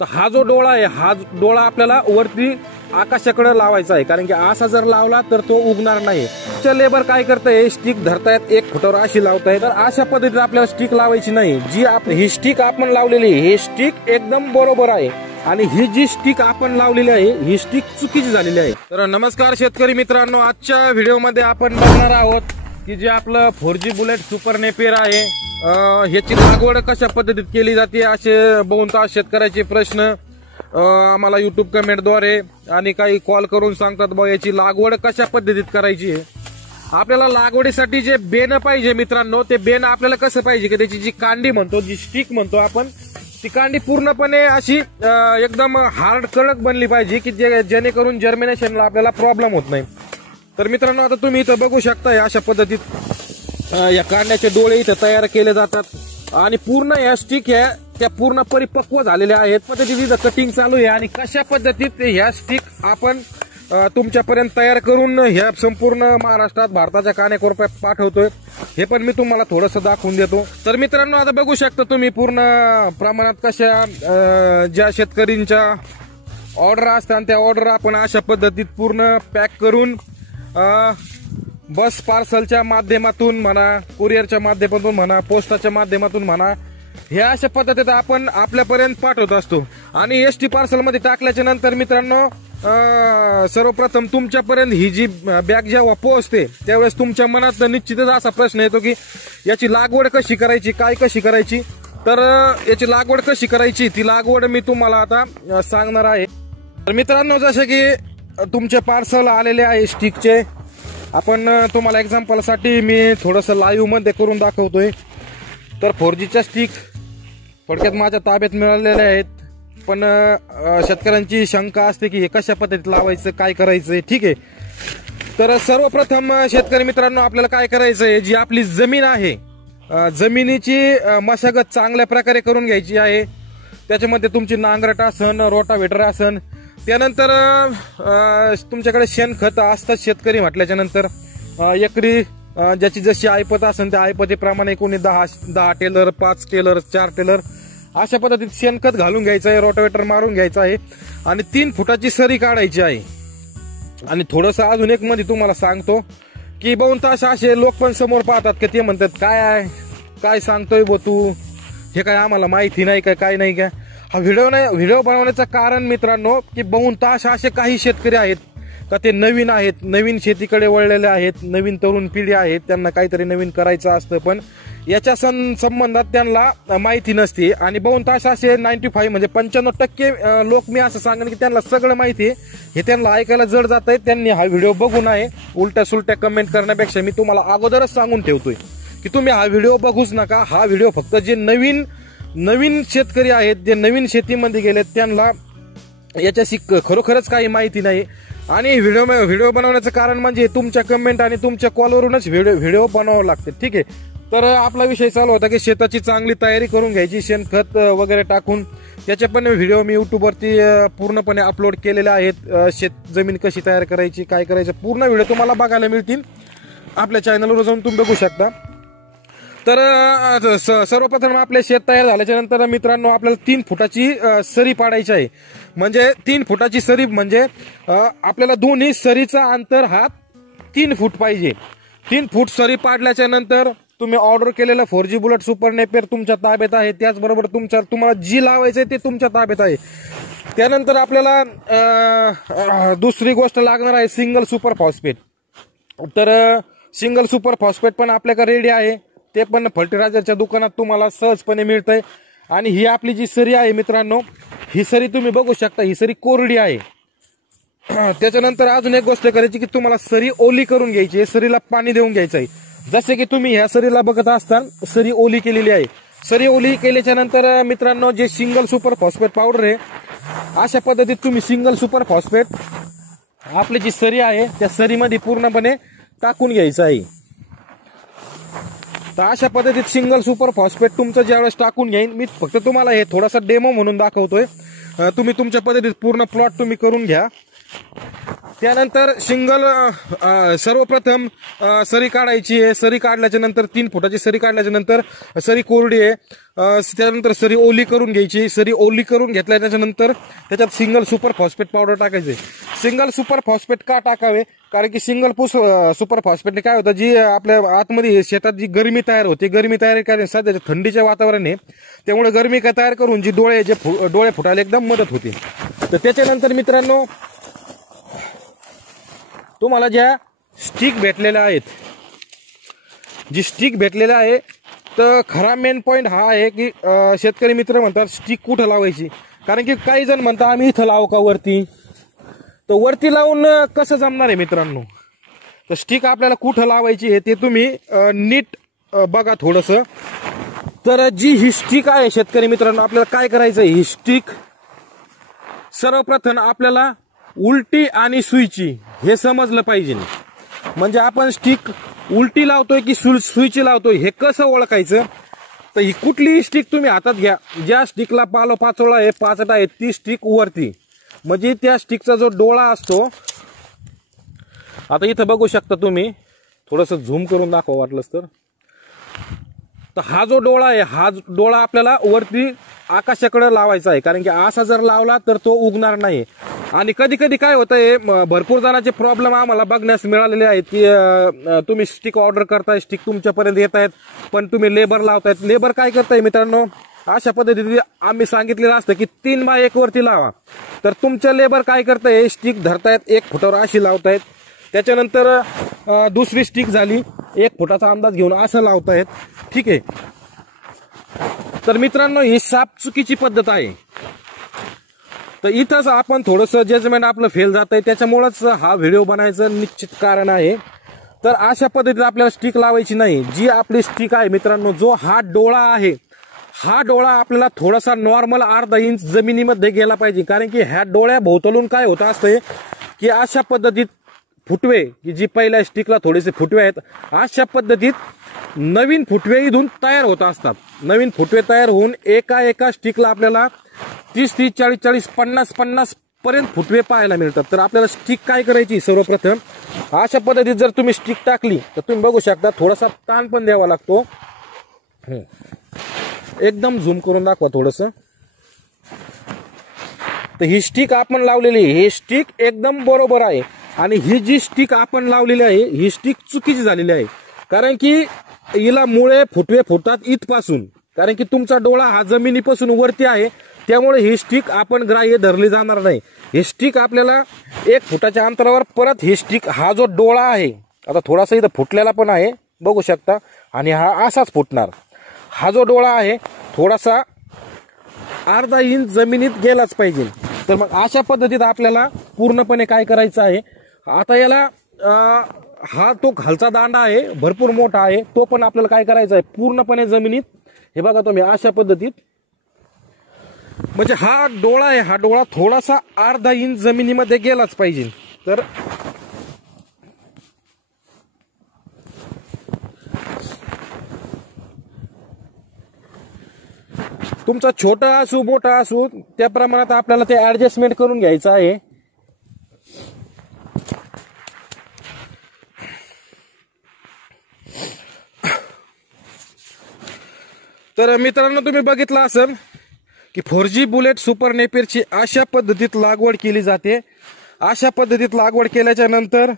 तर हा जो डोळा आहे हा डोळा आपल्याला वरती आकाशाकडे लावायचा आहे, कारण की असा जर लावला तर तो उगणार नाही. लेबर काय करताय, स्टिक धरतायत 1 फुटावर अशी लावतायत. तर अशा पद्धतीने आपल्याला स्टिक लावायची नाही. जी ही स्टिक आपण लावलेली ही स्टिक एकदम बरोबर आहे आणि ही जी स्टिक आपण लावलेली आहे ही स्टिक चुकीची झालेली आहे. तर नमस्कार शेतकरी मित्रांनो, आजच्या व्हिडिओमध्ये आपण बघणार आहोत की जे आपलं 4G बुलेट सुपर नेपियर आहे ह्याची लागवड कशा पद्धतीत केली जाते असे बहुतांश शेतकऱ्याचे प्रश्न आम्हाला युट्यूब कमेंटद्वारे आणि काही कॉल करून सांगतात बा याची लागवड कशा पद्धतीत करायची आहे. आपल्याला लागवडीसाठी जे बेन पाहिजे मित्रांनो, ते बेन आपल्याला कसं पाहिजे की त्याची जी कांडी म्हणतो, जी स्टिक म्हणतो आपण, ती कांडी पूर्णपणे अशी एकदम हार्ड कडक बनली पाहिजे की जेणेकरून जर्मिनेशनला आपल्याला प्रॉब्लेम होत नाही. तर मित्रांनो आता तुम्ही इथं बघू शकता अशा पद्धतीत या कांड्याचे डोळे इथं तयार केले जातात आणि पूर्ण या स्टिक ह्या त्या पूर्ण परिपक्व झालेल्या आहेत. पद्धतीने कटिंग चालू आहे आणि कशा पद्धतीत ह्या स्टिक आपण तुमच्यापर्यंत तयार करून ह्या संपूर्ण महाराष्ट्रात भारताच्या कानाकोपऱ्यात पाठवतोय हे पण मी तुम्हाला थोडंसं दाखवून देतो. तर मित्रांनो आता बघू शकता तुम्ही पूर्ण प्रमाणात कशा ज्या शेतकऱ्यांच्या ऑर्डर असतात त्या ऑर्डर आपण अशा पद्धतीत पूर्ण पॅक करून बस पार्सलच्या माध्यमातून म्हणा, कुरिअरच्या माध्यमातून म्हणा, पोस्टाच्या माध्यमातून म्हणा, हे अशा पद्धतीत आपण आपल्यापर्यंत पाठवत असतो. आणि एसटी पार्सल मध्ये टाकल्याच्या नंतर मित्रांनो सर्वप्रथम तुमच्यापर्यंत ही जी बॅग जेव्हा पोहोचते त्यावेळेस तुमच्या मनात निश्चितच असा प्रश्न येतो की याची लागवड कशी करायची, काय कशी करायची. तर याची लागवड कशी करायची ती लागवड मी तुम्हाला आता सांगणार आहे. तर मित्रांनो जसे की तुमचे पार्सल आलेले आहे स्टिकचे, आपण तुम्हाला एक्झाम्पलसाठी मी थोडंसं लाईव्ह मध्ये करून दाखवतोय. तर 4Gच्या स्टिक थोडक्यात माझ्या ताब्यात मिळालेल्या आहेत, पण शेतकऱ्यांची शंका असते की हे कशा पद्धतीत लावायचं, काय करायचं. ठीक आहे, तर सर्वप्रथम शेतकरी मित्रांनो आपल्याला काय करायचंय, जी आपली जमीन आहे जमिनीची मशागत चांगल्या प्रकारे करून घ्यायची आहे. त्याच्यामध्ये तुमची नांगरट असन, रोटावेटर असन, त्यानंतर तुमच्याकडे शेणखत असतात शेतकरी म्हटल्याच्या नंतर एकरी ज्याची जशी ऐपत असेल त्या ऐपतीप्रमाणे कोणी 10 टेलर, 5 टेलर, 4 टेलर अशा पद्धतीत शेणखत घालून घ्यायचं आहे, रोटावेटर मारून घ्यायचं आहे आणि 3 फुटाची सरी काढायची आहे. आणि थोडंसं अजून एक मध्ये तुम्हाला सांगतो की बहुतांश असे लोक पण समोर पाहतात की ते म्हणतात काय आहे, काय सांगतोय बो तू, हे काय आम्हाला माहिती नाही काय नाही का. हा व्हिडिओ बनवण्याचं कारण मित्रांनो की बहुतांश असे काही शेतकरी आहेत का ते नवीन आहेत, नवीन शेतीकडे वळलेले आहेत, नवीन तरुण पिढी आहेत, त्यांना काहीतरी नवीन करायचं असतं पण याच्या संबंधात त्यांना माहिती नसते. आणि बहुतांश असे 95 म्हणजे 95% लोक मी असं सांगेन की त्यांना सगळं माहिती आहे, हे त्यांना ऐकायला जड जात आहे. त्यांनी हा व्हिडिओ बघू नये, उलट्या सुलट्या कमेंट करण्यापेक्षा मी तुम्हाला अगोदरच सांगून ठेवतोय की तुम्ही हा व्हिडिओ बघूच नका. हा व्हिडिओ फक्त जे नवीन शेतकरी आहेत, जे नवीन शेतीमध्ये गेलेत, त्यांना याच्याशी खरोखरच काही माहिती नाही. आणि व्हिडिओ बनवण्याचं कारण म्हणजे तुमच्या कमेंट आणि तुमच्या कॉलवरूनच व्हिडिओ बनावं लागते. ठीक आहे, तर आपला विषय चालू होता की शेताची चांगली तयारी करून घ्यायची, शेणखत वगैरे टाकून. त्याचे पण व्हिडिओ मी युट्यूबवरती पूर्णपणे अपलोड केलेले आहेत. शेत जमीन कशी तयार करायची, काय करायचं, पूर्ण व्हिडिओ तुम्हाला बघायला मिळतील. आपल्या चॅनलवर जाऊन तुम्ही बघू शकता. तर सर्वप्रथम आपले शेत तयार झाल्याच्या नंतर मित्रांनो आपल्याला 3 फुटाची सरी पाडायची आहे. म्हणजे 3 फुटाची सरी म्हणजे आपल्याला दोन्ही सरीचा अंतर हा 3 फूट पाहिजे. 3 फूट सरी पाडल्याच्या नंतर तुम्ही ऑर्डर केलेलं 4G बुलेट सुपर नेपियर तुमच्या ताब्यात आहे. त्याचबरोबर तुम्हाला जी लावायचंय ते तुमच्या ताब्यात आहे. त्यानंतर आपल्याला दुसरी गोष्ट लागणार आहे सिंगल सुपर फॉस्फेट. तर सिंगल सुपर फॉस्फेट पण आपल्याकडे रेडी आहे, ते पण फर्टिलायझरच्या दुकानात तुम्हाला सहजपणे मिळतंय. आणि ही आपली जी सरी आहे मित्रांनो, ही सरी तुम्ही बघू शकता, ही सरी कोरडी आहे. त्याच्यानंतर अजून एक गोष्ट करायची की तुम्हाला सरी ओली करून घ्यायची आहे, सरीला पाणी देऊन घ्यायचं आहे. जसे की तुम्ही ह्या सरीला बघत असताना सरी ओली केलेली आहे. सरी ओली केल्याच्या नंतर मित्रांनो जे सिंगल सुपर फॉस्फेट पावडर आहे, अशा पद्धतीत तुम्ही सिंगल सुपर फॉस्फेट आपली जी सरी आहे त्या सरीमध्ये पूर्णपणे टाकून घ्यायचं आहे. तर अशा पद्धतीत सिंगल सुपर फॉस्फेट तुमचं ज्यावेळेस टाकून घेईन, मी फक्त तुम्हाला हे थोडासा डेमो म्हणून दाखवतोय. तुम्ही तुमच्या पद्धतीत पूर्ण प्लॉट तुम्ही करून घ्या. त्यानंतर सिंगल सर्वप्रथम सरी काढायची आहे. सरी काढल्याच्या नंतर 3 फुटाची सरी काढल्याच्या नंतर सरी कोरडी आहे. त्यानंतर सरी ओली करून घ्यायची. सरी ओली करून घेतल्याच्या नंतर त्याच्यात सिंगल सुपर फॉस्फेट पावडर टाकायचे. सिंगल सुपर फॉस्फेट का टाकावे? कारण की सिंगल सुपर फॉस्फेटने काय होतं, जी आपल्या आतमध्ये शेतात जी गरमी तयार होते, गरमी तयार करणे सध्याच्या थंडीचे वातावरण आहे, त्यामुळे गरमी काय तयार करून जी डोळे फुटायला एकदम मदत होते. तर त्याच्यानंतर मित्रांनो, तुम्हाला ज्या स्टिक भेटलेल्या आहेत, जी स्टिक भेटलेल्या आहे, तर खरा मेन पॉइंट हा आहे की शेतकरी मित्र म्हणतात स्टिक कुठं लावायची. कारण की काही जण म्हणतात आम्ही इथं लावू का वरती, तर वरती लावून कसं जमणार आहे मित्रांनो. तर स्टिक आपल्याला कुठं लावायची आहे ते तुम्ही नीट बघा थोडंसं. तर जी ही स्टिक आहे शेतकरी मित्रांनो, आपल्याला काय करायचं आहे, ही स्टिक सर्वप्रथम आपल्याला उलटी आणि सुईची हे समजलं पाहिजे. म्हणजे आपण स्टिक उलटी लावतोय की सुईची लावतोय हे कसं ओळखायचं. तर ही कुठलीही स्टिक तुम्ही हातात घ्या, ज्या स्टिकला पालो पाचोळा आहे, पाचट आहे, ती स्टिक वरती, म्हणजे त्या स्टिकचा जो डोळा असतो, आता इथं बघू शकता तुम्ही, थोडंसं झूम करून दाखवा वाटलंच तर. तर हा जो डोळा आहे, हा डोळा आपल्याला वरती आकाशाकडे लावायचा आहे. कारण की असा जर लावला तर तो उगणार नाही. आणि कधी कधी काय होतंय, भरपूर जणांचे प्रॉब्लेम आम्हाला बघण्यास मिळालेले आहेत की तुम्ही स्टिक ऑर्डर करताय, स्टिक तुमच्यापर्यंत येत आहेत, पण तुम्ही लेबर लावतायत. लेबर काय करताय मित्रांनो, अशा पद्धतीने आम्ही सांगितलेलं असतं की 3x1 वरती लावा. तर तुमच्या लेबर काय करताय, स्टिक धरतायत 1 फुटावर अशी लावतायत. त्याच्यानंतर दुसरी स्टिक झाली 1 फुटाचा अंदाज घेऊन असं लावतायत. ठीक आहे. तर मित्रांनो, ही साप चुकीची पद्धत आहे. तर इथंच आपण थोडंसं जजमेंट आपलं फेल जात आहे, त्याच्यामुळेच हा व्हिडिओ बनायचं निश्चित कारण आहे. तर अशा पद्धतीने आपल्याला स्टिक लावायची नाही. जी आपली स्टिक आहे मित्रांनो, जो हा डोळा आहे, हा डोळा आपल्याला थोडासा नॉर्मल अर्धा इंच जमिनीमध्ये गेला पाहिजे. कारण की ह्या डोळ्या भोवतलून काय होत असतंय की अशा पद्धतीत फुटवे, की जी पहिल्या स्टिकला थोडेसे फुटवे आहेत, अशा पद्धतीत नवीन फुटवे इथून तयार होत असतात. नवीन फुटवे तयार होऊन एका स्टिकला आपल्याला 30-30, 40-40, 50-50 पर्यंत फुटवे पाहायला मिळतात. तर आपल्याला स्टिक काय करायची, सर्वप्रथम अशा पद्धतीत जर तुम्ही स्टिक टाकली तर तुम्ही बघू शकता थोडासा ताण पण द्यावा लागतो. एकदम झूम करून दाखवा थोडंसं. तर ही स्टिक आपण लावलेली, ही स्टिक एकदम बरोबर आहे. आणि ही जी स्टिक आपण लावलेली आहे, ही स्टिक चुकीची झालेली आहे. कारण की हिला मुळे फुटवे फुटतात इथपासून. कारण की तुमचा डोळा हा जमिनीपासून वरती आहे, त्यामुळे ही स्टिक आपण ग्राह्य धरली जाणार नाही. ही स्टिक आपल्याला 1 फुटाच्या अंतरावर परत ही स्टिक, हा जो डोळा आहे, आता थोडासा इथं फुटलेला पण आहे बघू शकता, आणि हा असाच फुटणार. हा जो डोळा आहे थोडासा अर्धा इंच जमिनीत गेलाच पाहिजे. तर मग अशा पद्धतीत आपल्याला पूर्णपणे काय करायचं आहे, आता याला हा तो खालचा दांडा आहे, भरपूर मोठा आहे, तो पण आपल्याला काय करायचा आहे, पूर्णपणे जमिनीत, हे बघा तुम्ही अशा पद्धतीत, म्हणजे हा डोळा आहे, हा डोळा थोडासा अर्धा इंच जमिनीमध्ये गेलाच पाहिजे. तर तुमचा छोटा असू मोठा असू त्या प्रमाणात आपल्याला ते ऍडजस्टमेंट करून घ्यायचं आहे. तर मित्रांनो, तुम्ही बघितलं असेल की 4G बुलेट सुपर नेपियरची अशा पद्धतीत लागवड केली जाते. अशा पद्धतीत लागवड केल्याच्या नंतर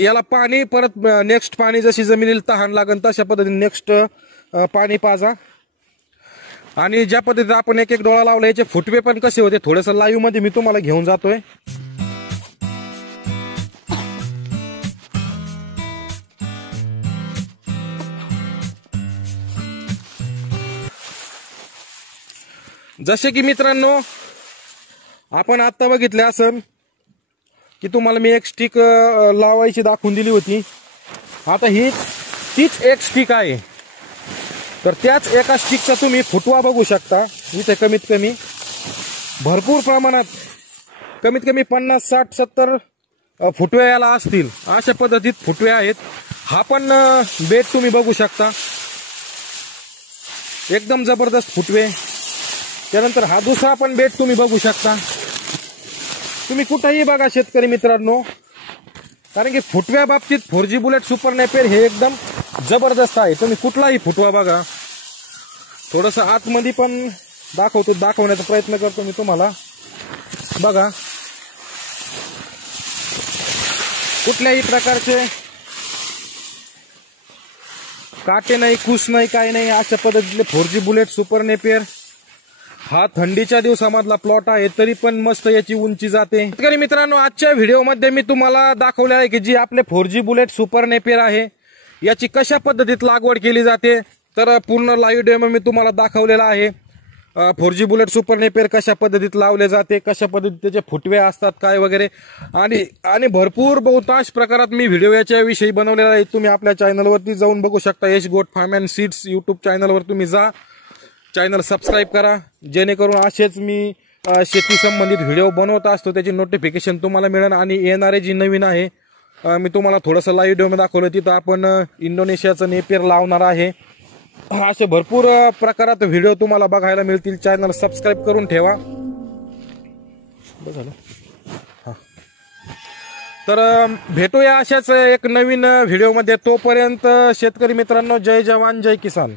याला पाणी परत नेक्स्ट पाणी, जशी जमिनीला तहान लागेल तशा पद्धतीने नेक्स्ट पाणी पाजा. आणि ज्या पद्धतीत आपण एक डोळा लावला, याचे फुटवे पण कसे होते थोडंसं लाईव्ह मध्ये मी तुम्हाला घेऊन जातोय. जसे की मित्रांनो, आपण आता बघितले असेल की तुम्हाला मी एक स्टिक लावायची दाखवून दिली होती. आता ही तीच एक स्टिक आहे. तर त्याच एका स्टिकचा तुम्ही फुटवा बघू शकता. इथे कमीत कमी भरपूर प्रमाणात, कमीत कमी 50, 60, 70 फुटवे याला असतील. अशा पद्धतीत फुटवे आहेत. हा पण बेट तुम्ही बघू शकता, एकदम जबरदस्त फुटवे. त्यानंतर हा दुसरा पण बेट तुम्ही बघू शकता. तुम्ही कुठेही बघा शेतकरी मित्रांनो, कारण की फुटव्या बाबतीत 4G बुलेट सुपर नेपियर हे एकदम जबरदस्त आहे. तुम्ही कुठलाही फुटवा बघा. थोडस आतमध्ये पण दाखवण्याचा प्रयत्न करतो मी तुम्हाला. बघा, कुठल्याही प्रकारचे काटे नाही, कुस नाही, काय नाही, अशा पद्धतीने 4G बुलेट सुपर नेपियर. हा थंडीच्या दिवसामधला प्लॉट आहे, तरी पण मस्त याची उंची जाते. शेतकरी मित्रांनो, आजच्या व्हिडिओमध्ये मी तुम्हाला दाखवले आहे की जी आपले 4G बुलेट सुपर नेपियर आहे याची कशा पद्धतीत लागवड केली जाते. तर पूर्ण लाईव्ह डेमो मी तुम्हाला दाखवलेला आहे. 4G बुलेट सुपर नेपियर कशा पद्धतीत लावले जाते, कशा पद्धतीत त्याचे फुटवे असतात, काय वगैरे, आणि भरपूर बहुतांश प्रकारात मी व्हिडिओ याच्याविषयी बनवलेला आहे. तुम्ही आपल्या चॅनलवरती जाऊन बघू शकता. यश goat farm and seeds YouTube चॅनलवर तुम्ही जा, चॅनल सबस्क्राईब करा, जेणेकरून असेच मी शेती संबंधित व्हिडिओ बनवत असतो त्याची नोटिफिकेशन तुम्हाला मिळेल. आणि येणारे जी नवीन आहे, मी तुम्हाला थोडंसं लाईव्ह डेमो दाखवलं, तिथं आपण इंडोनेशियाचं नेपियर लावणार आहे. असे भरपूर प्रकारात व्हिडिओ तुम्हाला बघायला मिळतील. चॅनल सबस्क्राईब करून ठेवा. तर भेटूया अशाच एक नवीन व्हिडिओमध्ये. तोपर्यंत शेतकरी मित्रांनो, जय जवान जय किसान.